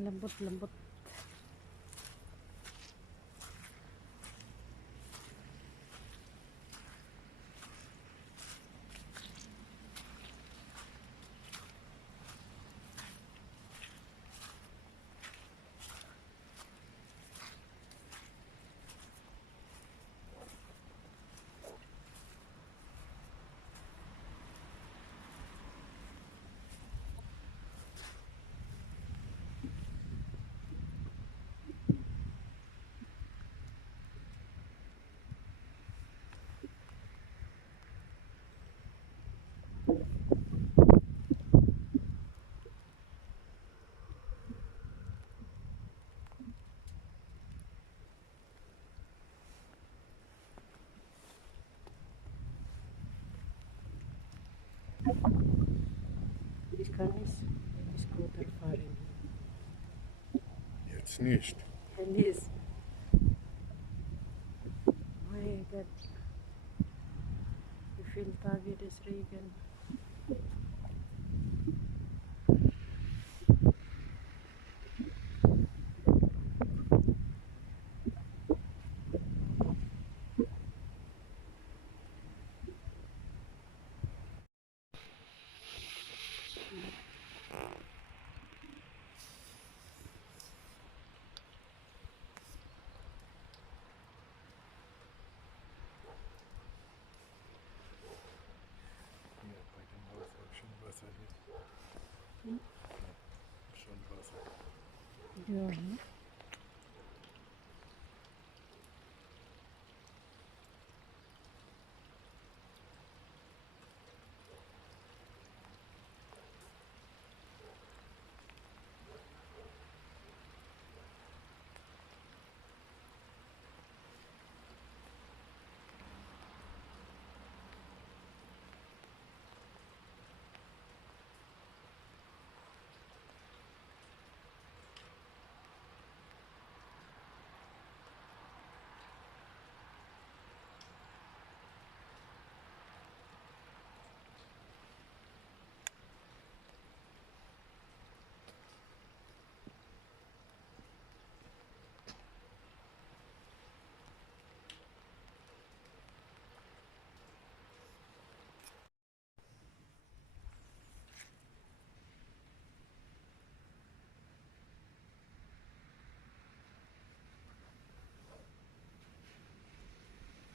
Ang lambot-lambot. Ich kann nicht Scooter fahren. Jetzt nicht. Lies. Mein Gott. Wie viele Tage des Regen. Ja, bei dem Haus habe schon Wasser hier. Hm? Schon Wasser. Ja, ne?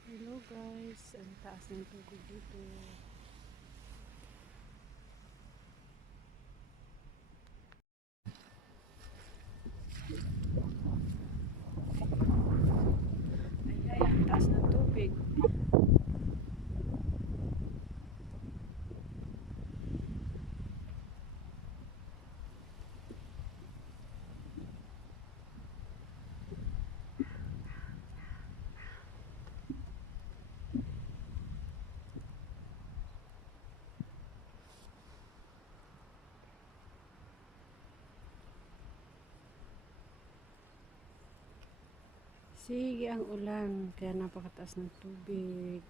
Hello guys, ang taas ng tubig dito. Ay, ang taas ng tubig. Sige ang ulan, kaya napakataas ng tubig.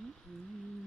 Mm-hmm.